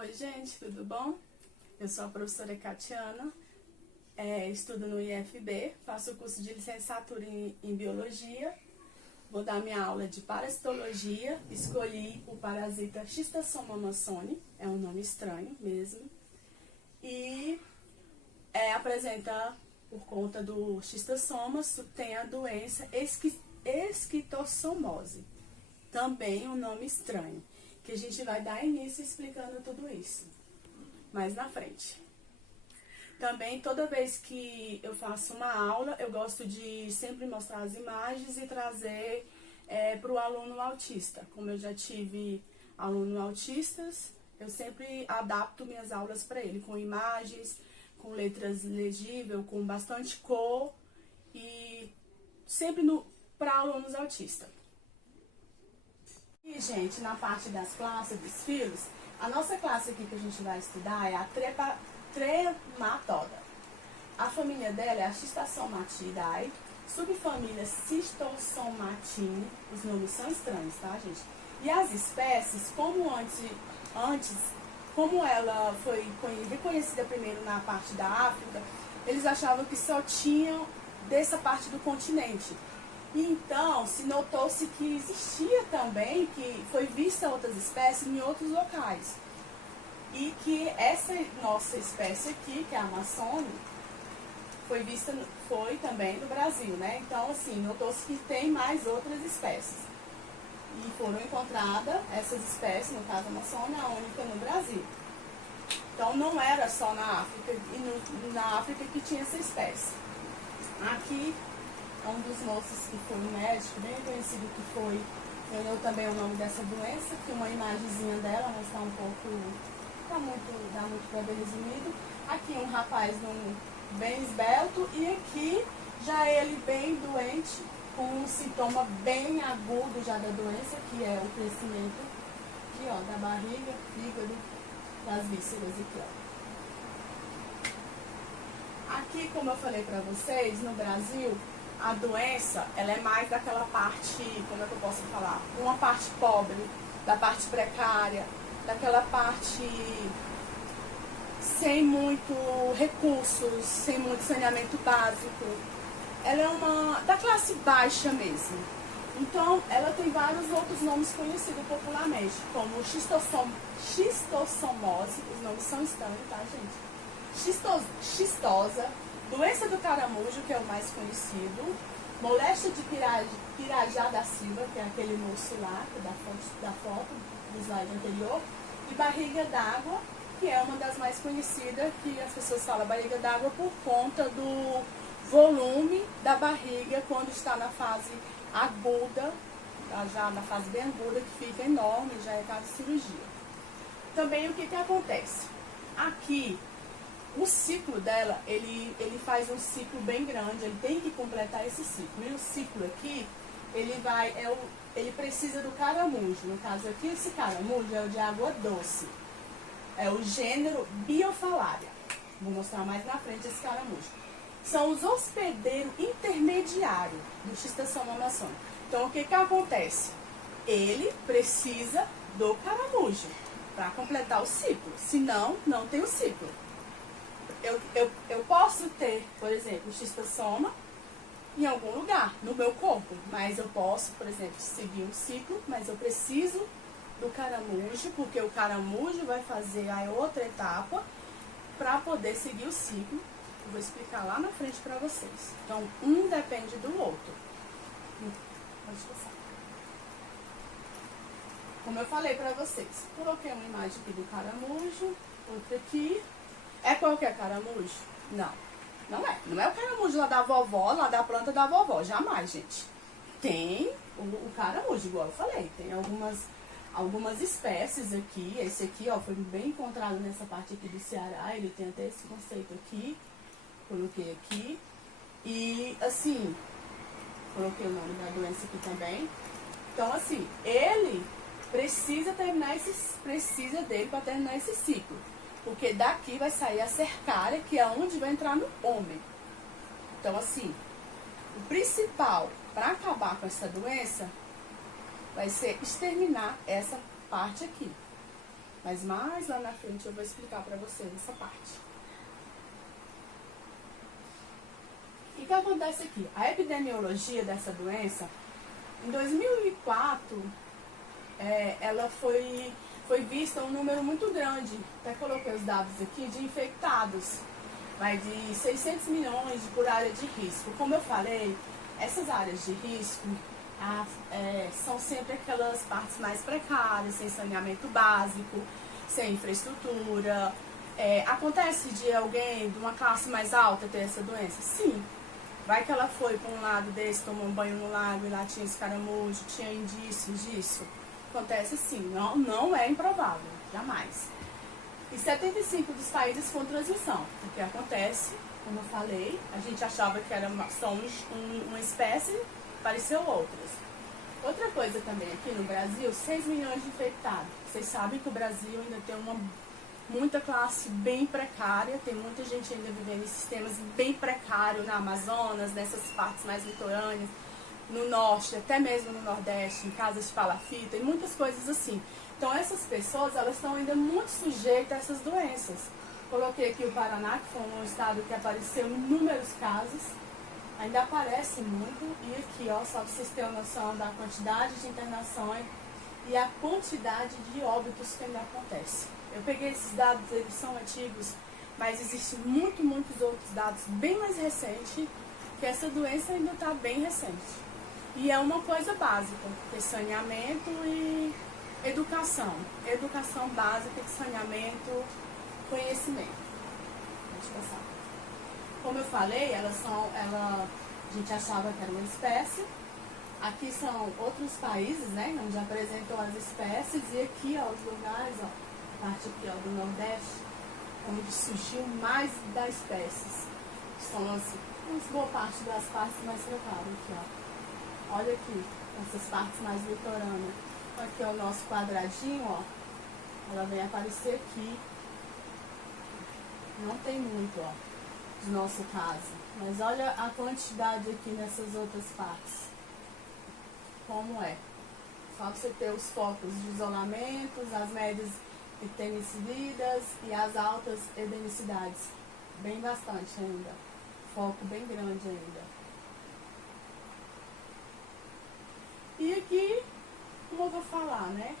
Oi, gente, tudo bom? Eu sou a professora Catiana, estudo no IFB, faço o curso de licenciatura em Biologia. Vou dar minha aula de parasitologia, escolhi o parasita Schistosoma amazoni, é um nome estranho mesmo, e apresenta, por conta do schistosoma, tem a doença esquistossomose, também um nome estranho, que a gente vai dar início explicando tudo isso mais na frente. Também, toda vez que eu faço uma aula, eu gosto de sempre mostrar as imagens e trazer para o aluno autista. Como eu já tive alunos autistas, eu sempre adapto minhas aulas para ele, com imagens, com letras legíveis, com bastante cor, e sempre para alunos autistas. E, gente, na parte das classes, dos filhos, a nossa classe aqui que a gente vai estudar é a Trematoda. A família dela é a Schistosomatidae, subfamília Schistosomatidae, os nomes são estranhos, tá, gente? E as espécies, como ela foi reconhecida primeiro na parte da África, eles achavam que só tinham dessa parte do continente. Então, se notou-se que existia também, que foi vista outras espécies em outros locais. E que essa nossa espécie aqui, que é a amazônia, foi também no Brasil, né? Então, assim, notou-se que tem mais outras espécies. E foram encontradas essas espécies, no caso a amazônia, a única no Brasil. Então, não era só na África, na África que tinha essa espécie. Aqui, um dos moços que foi um médico bem conhecido que ganhou também o nome dessa doença, que uma imagenzinha dela, mostrar um pouco, dá muito para ver resumido. Aqui um rapaz bem esbelto e aqui já ele bem doente, com um sintoma bem agudo já da doença, que é o crescimento aqui, ó, da barriga, fígado, das vísceras aqui, ó. Aqui, como eu falei para vocês, no Brasil, a doença, ela é mais daquela parte, como é que eu posso falar? Uma parte pobre, da parte precária, daquela parte sem muito recursos, sem muito saneamento básico. Ela é da classe baixa mesmo. Então, ela tem vários outros nomes conhecidos popularmente, como xistossomose, os nomes são estranhos, tá, gente? Xistosa, doença do caramujo, que é o mais conhecido, moléstia de Pirajá da Silva, que é aquele moço lá, da foto do slide anterior, e barriga d'água, que é uma das mais conhecidas, que as pessoas falam barriga d'água por conta do volume da barriga quando está na fase aguda, já na fase bem aguda, que fica enorme, já é caso de cirurgia. Também o que acontece? Aqui, o ciclo dela, ele faz um ciclo bem grande, ele tem que completar esse ciclo. E o ciclo aqui, ele precisa do caramujo. No caso aqui, esse caramujo é o de água doce. É o gênero Biophallaria. Vou mostrar mais na frente esse caramujo. São os hospedeiros intermediários do Schistosoma amazoni. Então, o que acontece? Ele precisa do caramujo para completar o ciclo. Senão, não tem o ciclo. Eu posso ter, por exemplo, schistosoma em algum lugar, no meu corpo, mas eu posso, por exemplo, seguir um ciclo, mas eu preciso do caramujo, porque o caramujo vai fazer a outra etapa para poder seguir o ciclo. Eu vou explicar lá na frente para vocês. Então, um depende do outro. Pode passar. Como eu falei para vocês, coloquei uma imagem aqui do caramujo, outra aqui. É qualquer caramujo? Não, não é. Não é o caramujo lá da vovó, lá da planta da vovó. Jamais, gente. Tem o caramujo, igual eu falei. Tem algumas espécies aqui. Esse aqui, ó, foi bem encontrado nessa parte aqui do Ceará. Ele tem até esse conceito aqui. Coloquei aqui. E, assim, coloquei o nome da doença aqui também. Então, assim, ele precisa dele para terminar esse ciclo. Porque daqui vai sair a cercária, que é onde vai entrar no homem. Então, assim, o principal para acabar com essa doença vai ser exterminar essa parte aqui. Mas mais lá na frente eu vou explicar para vocês essa parte. O que acontece aqui? A epidemiologia dessa doença, em 2004, ela foi vista um número muito grande, até coloquei os dados aqui, de infectados. Vai de 600 milhões por área de risco. Como eu falei, essas áreas de risco são sempre aquelas partes mais precárias, sem saneamento básico, sem infraestrutura. Acontece de alguém de uma classe mais alta ter essa doença? Sim. Vai que ela foi para um lado desse, tomou um banho no lago e lá tinha escaramujo, tinha indícios disso. Acontece sim, não é improvável, jamais. E 75 dos países com transmissão. O que acontece, como eu falei, a gente achava que era só uma espécie, apareceu outras. Outra coisa também, aqui no Brasil, 6 milhões de infectados. Vocês sabem que o Brasil ainda tem muita classe bem precária, tem muita gente ainda vivendo em sistemas bem precários na Amazonas, nessas partes mais litorâneas, no norte, até mesmo no nordeste, em casas de palafita e muitas coisas assim. Então essas pessoas, elas estão ainda muito sujeitas a essas doenças. Coloquei aqui o Paraná, que foi um estado que apareceu em inúmeros casos, ainda aparece muito, e aqui, ó, só para vocês terem noção da quantidade de internações e a quantidade de óbitos que ainda acontece. Eu peguei esses dados, eles são antigos, mas existem muitos outros dados bem mais recentes, que essa doença ainda está bem recente. E é uma coisa básica, que é saneamento e educação. Educação básica de saneamento, conhecimento. Deixa eu passar. Como eu falei, a gente achava que era uma espécie. Aqui são outros países, né, onde apresentam as espécies. E aqui, ó, os lugares, ó, a parte aqui, ó, do Nordeste, onde surgiu mais das espécies. São assim, boa parte das partes mais precárias aqui, ó. Olha aqui, essas partes mais litorâneas. Aqui é o nosso quadradinho, ó. Ela vem aparecer aqui. Não tem muito, ó, do nosso caso. Mas olha a quantidade aqui nessas outras partes. Como é? Só pra você ter os focos de isolamento, as médias epidemicidas e as altas epidemicidades. Bem bastante ainda. Foco bem grande ainda. E aqui, como eu vou falar, né?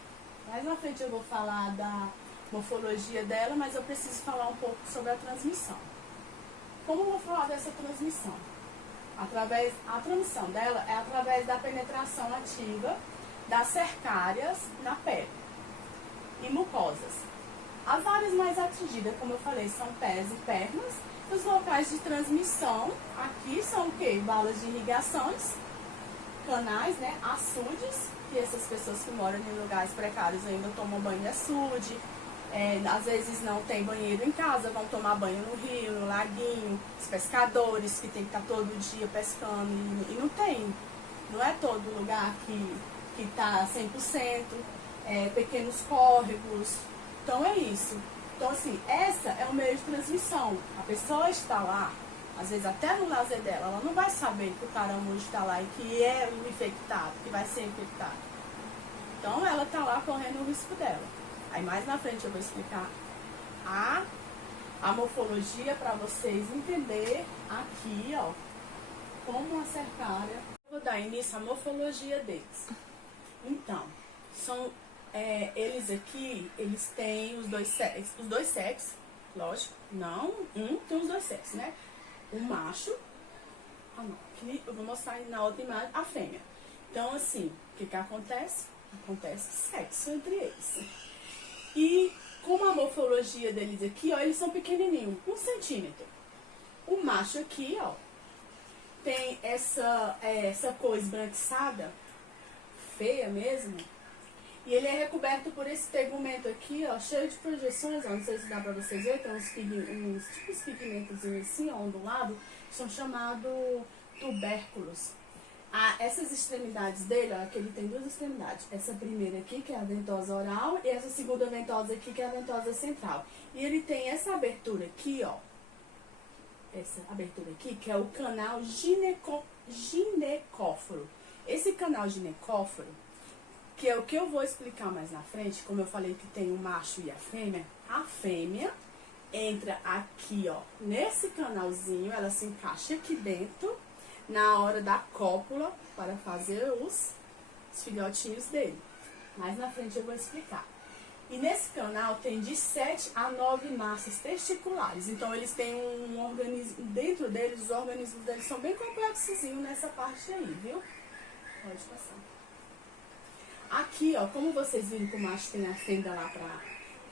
Mais na frente eu vou falar da morfologia dela, mas eu preciso falar um pouco sobre a transmissão. Como eu vou falar dessa transmissão? A transmissão dela é através da penetração ativa das cercárias na pele e mucosas. As áreas mais atingidas, como eu falei, são pés e pernas. Os locais de transmissão aqui são o quê? Valas de irrigações, canais, né, açudes, que essas pessoas que moram em lugares precários ainda tomam banho de açude, às vezes não tem banheiro em casa, vão tomar banho no rio, no laguinho, os pescadores que tem que estar todo dia pescando e não tem, não é todo lugar que está 100%, pequenos córregos, então é isso. Então assim, essa é o meio de transmissão, a pessoa está lá, às vezes até no lazer dela, ela não vai saber que o caramujo está lá e que é o infectado, que vai ser infectado. Então ela está lá correndo o risco dela. Aí mais na frente eu vou explicar a morfologia para vocês entenderem aqui, ó, como a cercária. Vou dar início à morfologia deles. Então, eles aqui, eles têm os dois sexos, lógico, não, tem os dois sexos, né? O macho, aqui eu vou mostrar na outra imagem, a fêmea. Então, assim, o que acontece? Acontece sexo entre eles. E como a morfologia deles aqui, ó, eles são pequenininhos, 1 centímetro. O macho aqui, ó, tem essa cor esbranquiçada, feia mesmo, e ele é recoberto por esse tegumento aqui, ó, cheio de projeções, ó, não sei se dá pra vocês verem, tem uns tipos pigmentos assim, ó, ondulado, que são chamados tubérculos. Essas extremidades dele, ó, que ele tem duas extremidades. Essa primeira aqui, que é a ventosa oral, e essa segunda ventosa aqui, que é a ventosa central. E ele tem essa abertura aqui, ó. Essa abertura aqui, que é o canal ginecóforo. Esse canal ginecóforo, que é o que eu vou explicar mais na frente, como eu falei que tem o macho e a fêmea entra aqui, ó, nesse canalzinho, ela se encaixa aqui dentro, na hora da cópula, para fazer os filhotinhos dele. Mais na frente eu vou explicar. E nesse canal tem de 7 a 9 massas testiculares. Então eles têm um organismo, dentro deles, os organismos deles são bem complexos nessa parte aí, viu? Pode passar. Aqui, ó, como vocês viram que o macho tem a fenda lá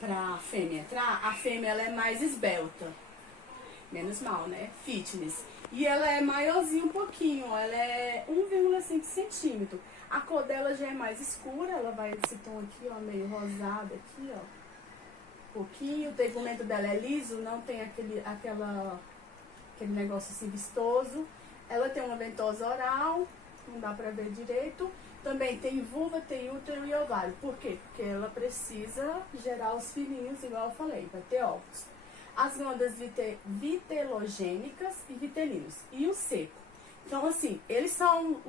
pra fêmea entrar, a fêmea ela é mais esbelta. Menos mal, né? Fitness. E ela é maiorzinha um pouquinho, ó, ela é 1,5 centímetro. A cor dela já é mais escura, ela vai esse tom aqui, ó, meio rosado aqui, ó. Um pouquinho, o tegumento dela é liso, não tem aquele negócio assim vistoso. Ela tem uma ventosa oral, não dá pra ver direito. Também tem vulva, tem útero e ovário. Por quê? Porque ela precisa gerar os filhinhos, igual eu falei, vai ter ovos. As glândulas vitelogênicas e vitelinos. E o seco. Então, assim, eles são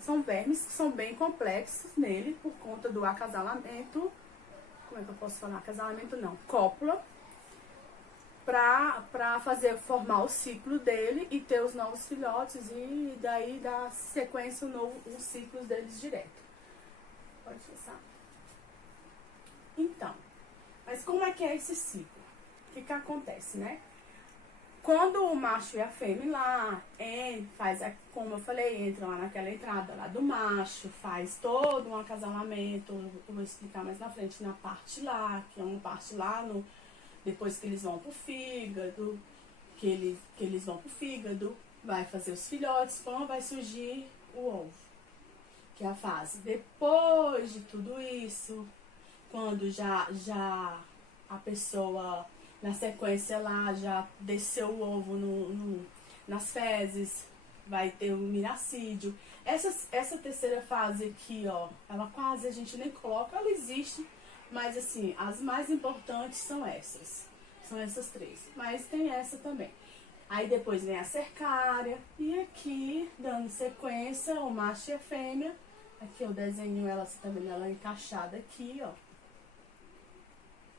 são vermes que são bem complexos nele por conta do acasalamento. Como é que eu posso falar? Acasalamento não. Cópula. Pra formar o ciclo dele e ter os novos filhotes e daí dar sequência os ciclos deles direto. Pode passar. Então, mas como é que é esse ciclo? O que acontece, né? Quando o macho e a fêmea lá como eu falei, entram lá naquela entrada lá do macho, faz todo um acasalamento, eu vou explicar mais na frente, na parte lá, que é uma parte lá depois que eles vão pro fígado, que eles vão pro fígado, vai fazer os filhotes, quando vai surgir o ovo, que é a fase. Depois de tudo isso, quando já a pessoa, na sequência lá, já desceu o ovo nas fezes, vai ter o miracídio. Essa terceira fase aqui, ó, ela quase a gente nem coloca, ela existe, mas assim, as mais importantes são essas. São essas três. Mas tem essa também. Aí depois vem a cercária. E aqui, dando sequência, o macho e a fêmea. Aqui eu desenho ela, você tá vendo ela encaixada aqui, ó.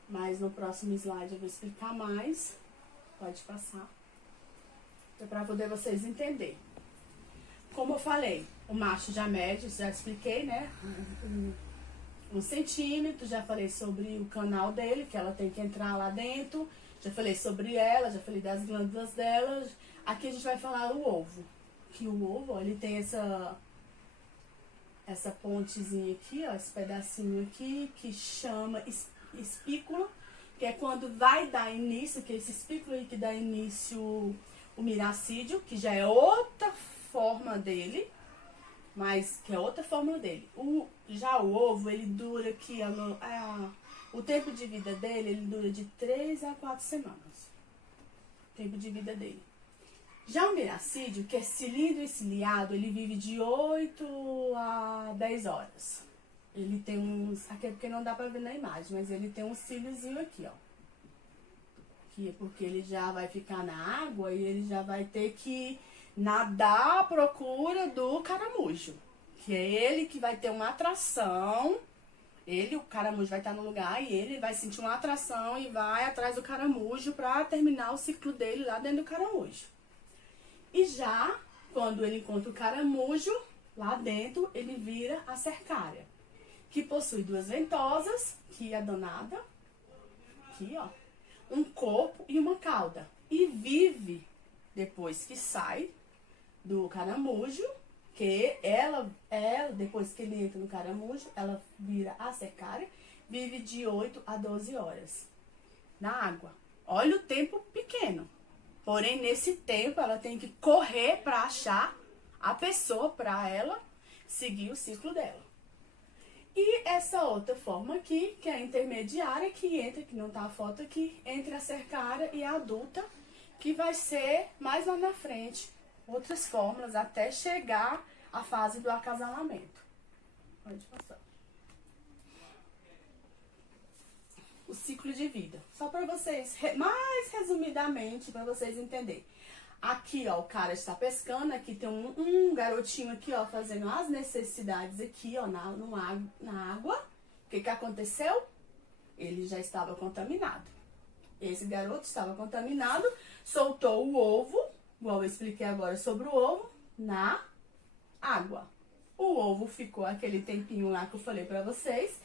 Mas no próximo slide eu vou explicar mais. Pode passar. É pra poder vocês entenderem. Como eu falei, o macho já mede, já expliquei, né? 1 centímetro, já falei sobre o canal dele, que ela tem que entrar lá dentro, já falei sobre ela, já falei das glândulas dela. Aqui a gente vai falar do ovo, que o ovo, ó, ele tem essa pontezinha aqui, ó, esse pedacinho aqui, que chama espícula, que é quando vai dar início, que é esse espículo aí que dá início o miracídio, que já é outra forma dele, mas que é outra fórmula dele. Já o ovo, ele dura aqui, o tempo de vida dele, ele dura de 3 a 4 semanas. O tempo de vida dele. Já o miracídio, que é cilindro e ciliado, ele vive de 8 a 10 horas. Ele tem uns, aqui é porque não dá pra ver na imagem, mas ele tem um cíliozinho aqui, ó. Que é porque ele já vai ficar na água e ele já vai ter que nadar à procura do caramujo, que é ele que vai ter uma atração. O caramujo vai estar no lugar e ele vai sentir uma atração e vai atrás do caramujo para terminar o ciclo dele lá dentro do caramujo. E já quando ele encontra o caramujo, lá dentro ele vira a cercária, que possui 2 ventosas, que é danada, aqui ó, um corpo e uma cauda, e vive depois que sai do caramujo, que ela depois que ele entra no caramujo, ela vira a cercária, vive de 8 a 12 horas na água. Olha o tempo pequeno. Porém, nesse tempo, ela tem que correr para achar a pessoa para ela seguir o ciclo dela. E essa outra forma aqui, que é a intermediária, que entra, que não tá a foto aqui, entre a cercária e a adulta, que vai ser mais lá na frente, outras fórmulas, até chegar à fase do acasalamento. Pode passar. O ciclo de vida. Só para vocês, mais resumidamente, para vocês entenderem. Aqui, ó, o cara está pescando, aqui tem um garotinho aqui, ó, fazendo as necessidades aqui, ó, na água. O que aconteceu? Ele já estava contaminado. Esse garoto estava contaminado, soltou o ovo, igual eu expliquei agora sobre o ovo, na água. O ovo ficou aquele tempinho lá que eu falei pra vocês,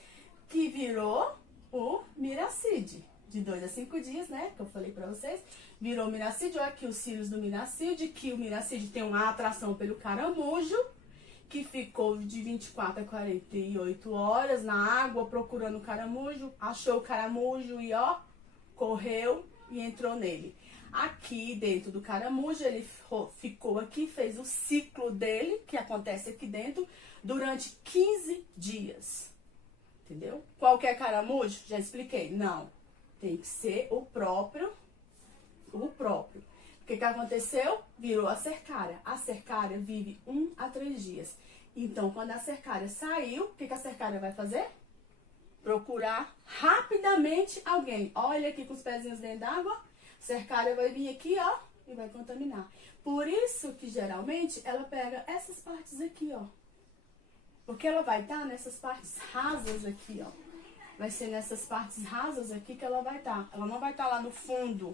que virou o miracide. De 2 a 5 dias, né, que eu falei pra vocês, virou o miracide. Olha aqui os cílios do miracide, que o miracide tem uma atração pelo caramujo, que ficou de 24 a 48 horas na água procurando o caramujo, achou o caramujo e ó, correu e entrou nele. Aqui dentro do caramujo, ele ficou aqui, fez o ciclo dele, que acontece aqui dentro, durante 15 dias. Entendeu? Qualquer caramujo? Já expliquei. Não. Tem que ser o próprio. O que aconteceu? Virou a cercária. A cercária vive 1 a 3 dias. Então, quando a cercária saiu, o que a cercária vai fazer? Procurar rapidamente alguém. Olha aqui com os pezinhos dentro d'água. Cercária vai vir aqui, ó, e vai contaminar. Por isso que, geralmente, ela pega essas partes aqui, ó. Porque ela vai estar nessas partes rasas aqui, ó. Vai ser nessas partes rasas aqui que ela vai estar. Ela não vai estar lá no fundo.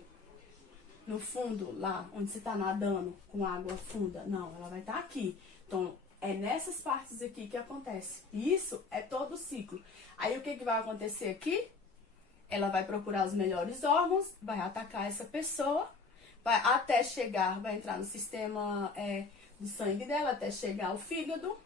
No fundo, lá, onde você tá nadando com água funda. Não, ela vai estar aqui. Então, é nessas partes aqui que acontece. Isso é todo o ciclo. Aí, o que vai acontecer aqui? Ela vai procurar os melhores órgãos, vai atacar essa pessoa, vai até chegar, vai entrar no sistema do sangue dela, até chegar ao fígado.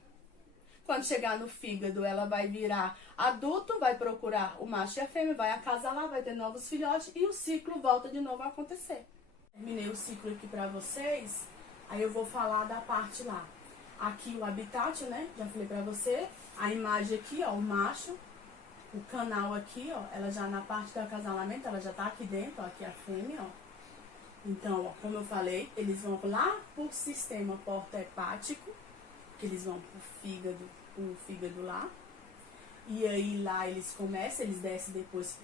Quando chegar no fígado, ela vai virar adulto, vai procurar o macho e a fêmea, vai acasalar, vai ter novos filhotes e o ciclo volta de novo a acontecer. Terminei o ciclo aqui pra vocês, aí eu vou falar da parte lá. Aqui o habitat, né? Já falei pra você. A imagem aqui, ó, o macho. O canal aqui, ó, ela já na parte do acasalamento, ela já tá aqui dentro, ó, aqui a fêmea, ó. Então, ó, como eu falei, eles vão lá pro sistema porta-hepático, que eles vão pro fígado lá. E aí lá eles começam, eles descem depois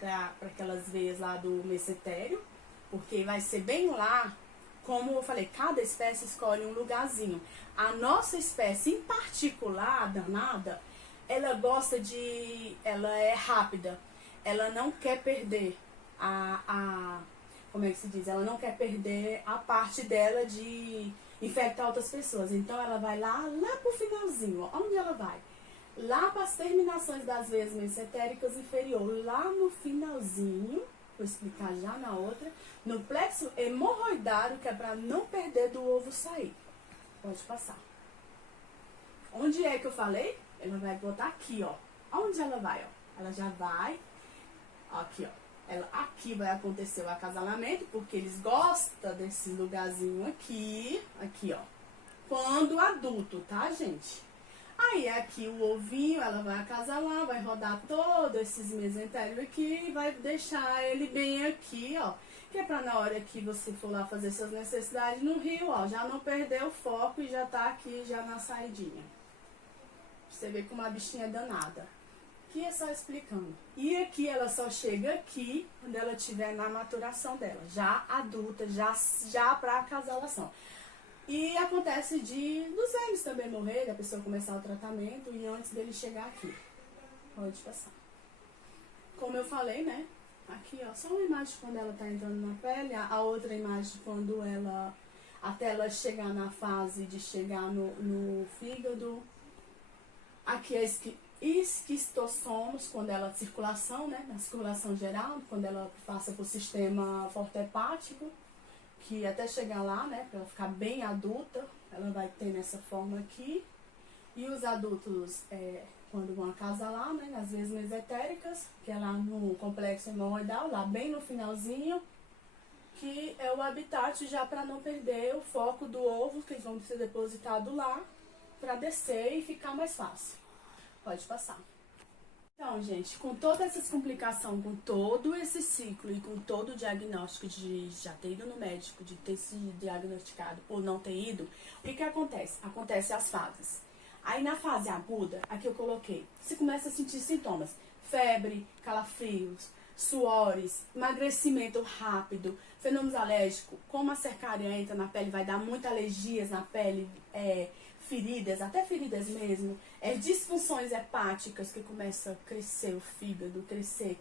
pra aquelas veias lá do mesentério, porque vai ser bem lá, como eu falei, cada espécie escolhe um lugarzinho. A nossa espécie em particular, danada, ela gosta ela é rápida, ela não quer perder como é que se diz? Ela não quer perder a parte dela de infectar outras pessoas. Então ela vai lá pro finalzinho, ó. Onde ela vai? Lá para as terminações das veias mesentéricas inferior, lá no finalzinho, vou explicar já na outra, no plexo hemorroidário, que é para não perder do ovo sair. Pode passar. Onde é que eu falei? Ela vai botar aqui, ó. Onde ela vai, ó? Ela já vai aqui, ó. Aqui vai acontecer o acasalamento, porque eles gostam desse lugarzinho aqui, ó. Quando adulto, tá, gente? Aí aqui o ovinho, ela vai acasalar, vai rodar todos esses mesentérios aqui e vai deixar ele bem aqui, ó. Que é pra na hora que você for lá fazer suas necessidades no rio, ó, já não perder o foco e já tá aqui já na saidinha. Você vê como a bichinha é danada. Aqui é só explicando. E aqui ela só chega aqui quando ela estiver na maturação dela, já adulta, já para acasalação. E acontece dos velhos também morrer, a pessoa começar o tratamento e antes dele chegar aqui. Pode passar. Como eu falei, né? Aqui, ó, só uma imagem quando ela tá entrando na pele, a outra imagem quando até ela chegar na fase de chegar no fígado. Aqui é esquistossomos, quando ela circulação, né, na circulação geral, quando ela passa para o sistema porta-hepático, que até chegar lá, né, para ela ficar bem adulta, ela vai ter nessa forma aqui. E os adultos, quando vão acasalar, né, nas veias mesentéricas, que é lá no complexo hemorroidal, lá bem no finalzinho, que é o habitat já para não perder o foco do ovo, que eles vão ser depositados lá, para descer e ficar mais fácil. Pode passar. Então, gente, com todas essas complicações, com todo esse ciclo e com todo o diagnóstico de já ter ido no médico, de ter se diagnosticado ou não ter ido, o que acontece? Acontece as fases. Aí na fase aguda, aqui eu coloquei, você começa a sentir sintomas, febre, calafrios, suores, emagrecimento rápido, fenômenos alérgicos, como a cercária entra na pele, vai dar muitas alergias na pele, feridas, até feridas mesmo, disfunções hepáticas que começam a crescer o fígado, crescer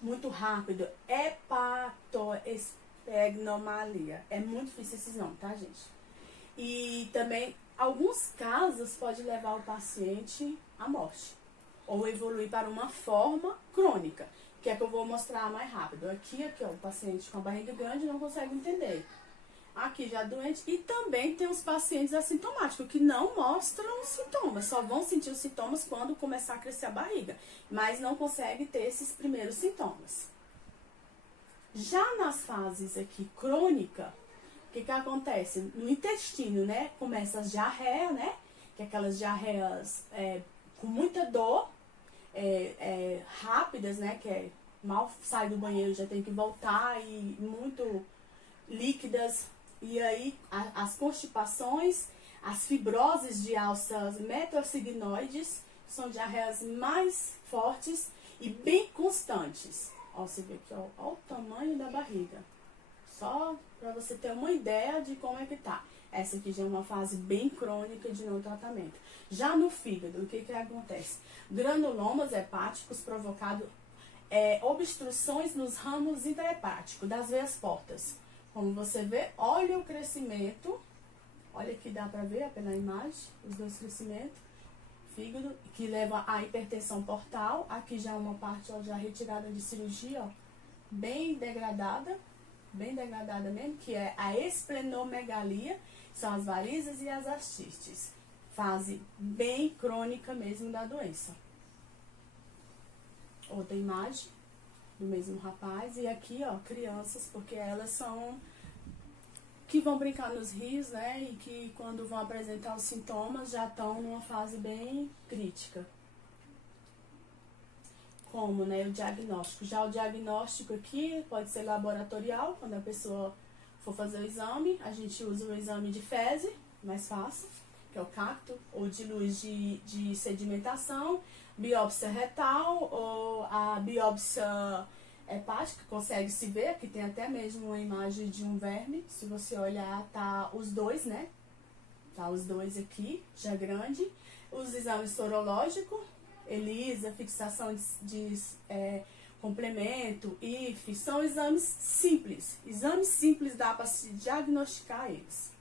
muito rápido, hepatoesplenomegalia, é muito difícil esses nomes, tá, gente? E também, alguns casos pode levar o paciente à morte, ou evoluir para uma forma crônica, que é que eu vou mostrar mais rápido. Aqui, ó, o paciente com a barriga grande não consegue entender. Aqui já doente. E também tem os pacientes assintomáticos, que não mostram sintomas, só vão sentir os sintomas quando começar a crescer a barriga, mas não consegue ter esses primeiros sintomas. Já nas fases aqui crônica, o que acontece? No intestino, né, começa as diarreias, né, que é aquelas diarreias com muita dor, rápidas, né, que mal sai do banheiro, já tem que voltar, e muito líquidas. E aí, as constipações, as fibroses de alças metasignoides são diarreias mais fortes e bem constantes. Ó, você vê aqui, ó o tamanho da barriga. Só para você ter uma ideia de como é que tá. Essa aqui já é uma fase bem crônica de não tratamento. Já no fígado, o que acontece? Granulomas hepáticos provocados obstruções nos ramos intrahepáticos das veias portas. Como você vê, olha o crescimento, olha aqui, dá pra ver pela imagem, os dois crescimentos, fígado, que leva à hipertensão portal. Aqui já uma parte, ó, já retirada de cirurgia, ó, bem degradada mesmo, que é a esplenomegalia, são as varizes e as ascistes. Fase bem crônica mesmo da doença. Outra imagem do mesmo rapaz, e aqui, ó, crianças, porque elas são que vão brincar nos rios, né, e que quando vão apresentar os sintomas já estão numa fase bem crítica. Como, né, o diagnóstico. Já o diagnóstico aqui pode ser laboratorial, quando a pessoa for fazer o exame, a gente usa o exame de fezes, mais fácil, que é o cacto, ou de luz de sedimentação, biópsia retal, ou a biópsia hepática, consegue se ver, aqui tem até mesmo uma imagem de um verme, se você olhar, tá os dois, né? Tá os dois aqui, já grande. Os exames sorológicos, ELISA, fixação de complemento, IF, são exames simples. Exames simples dá para se diagnosticar eles.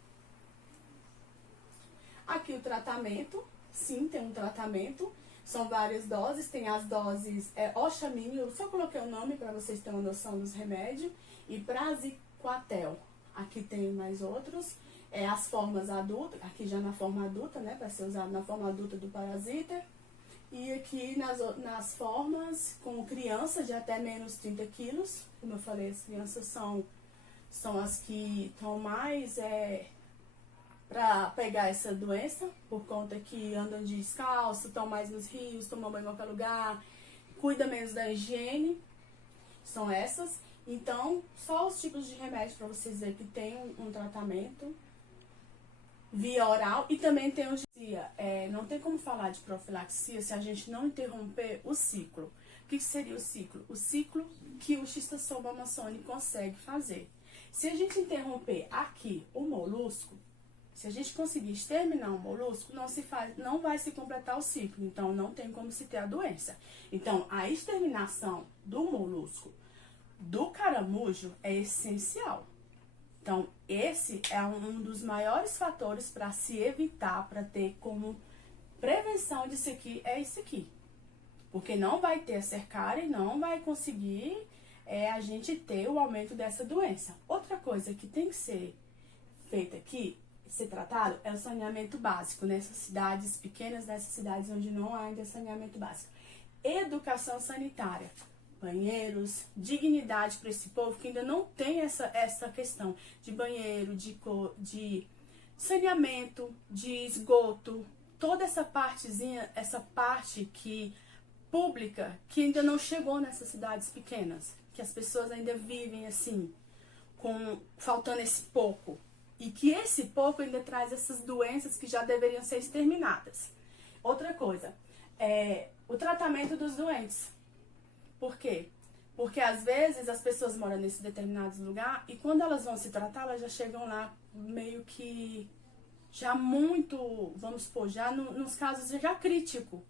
Aqui o tratamento, sim, tem um tratamento, são várias doses, tem as doses Oxamine, eu só coloquei o nome para vocês terem uma noção dos remédios, e Praziquantel. Aqui tem mais outros, as formas adultas, aqui já na forma adulta, né, para ser usado na forma adulta do parasita, e aqui nas formas com crianças de até menos 30 quilos, como eu falei, as crianças são as que estão mais para pegar essa doença, por conta que andam descalço, estão mais nos rios, tomam banho em qualquer lugar, cuida menos da higiene, são essas. Então, só os tipos de remédio para vocês verem que tem um tratamento via oral, e também tem o não tem como falar de profilaxia se a gente não interromper o ciclo. O que seria o ciclo? O ciclo que o Schistosoma amazoni consegue fazer. Se a gente interromper aqui o molusco, se a gente conseguir exterminar o molusco, não vai se completar o ciclo, então não tem como se ter a doença. Então, a exterminação do molusco, do caramujo, é essencial. Então, esse é um dos maiores fatores para se evitar, para ter como prevenção disso aqui, é isso aqui. Porque não vai ter a cercária e não vai conseguir a gente ter o aumento dessa doença. Outra coisa que tem que ser feita aqui, ser tratado, é o saneamento básico nessas cidades pequenas, nessas cidades onde não há ainda saneamento básico. Educação sanitária, banheiros, dignidade para esse povo que ainda não tem essa questão de banheiro, de saneamento, de esgoto, toda essa partezinha, essa parte pública que ainda não chegou nessas cidades pequenas, que as pessoas ainda vivem assim, faltando esse pouco. E que esse pouco ainda traz essas doenças que já deveriam ser exterminadas. Outra coisa, o tratamento dos doentes. Por quê? Porque às vezes as pessoas moram nesse determinado lugar e quando elas vão se tratar, elas já chegam lá meio que já muito, vamos supor, já nos casos já crítico,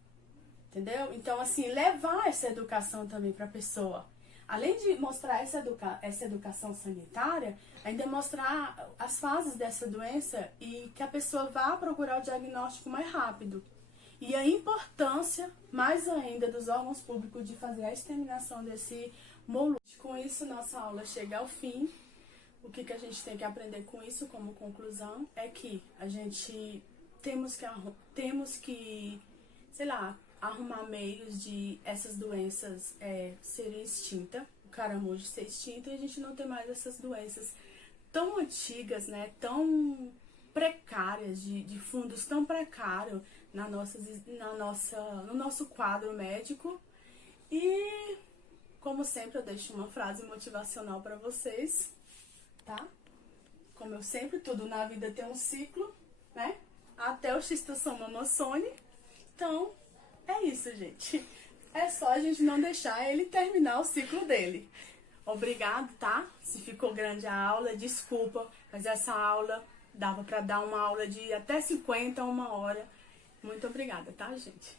entendeu? Então, assim, levar essa educação também para a pessoa. Além de mostrar essa educação sanitária, ainda mostrar as fases dessa doença e que a pessoa vá procurar o diagnóstico mais rápido. E a importância, mais ainda, dos órgãos públicos de fazer a exterminação desse molusco. Com isso, nossa aula chega ao fim. O que a gente tem que aprender com isso, como conclusão, é que a gente temos que, sei lá, arrumar meios de essas doenças serem extintas, o caramujo ser extinto e a gente não ter mais essas doenças tão antigas, né, tão precárias, de fundos tão precários no nosso quadro médico. E, como sempre, eu deixo uma frase motivacional para vocês, tá? Como eu sempre, tudo na vida tem um ciclo, né? Até o Xistosoma mossone. Então, é isso, gente. É só a gente não deixar ele terminar o ciclo dele. Obrigado, tá? Se ficou grande a aula, desculpa, mas essa aula dava pra dar uma aula de até 50, uma hora. Muito obrigada, tá, gente?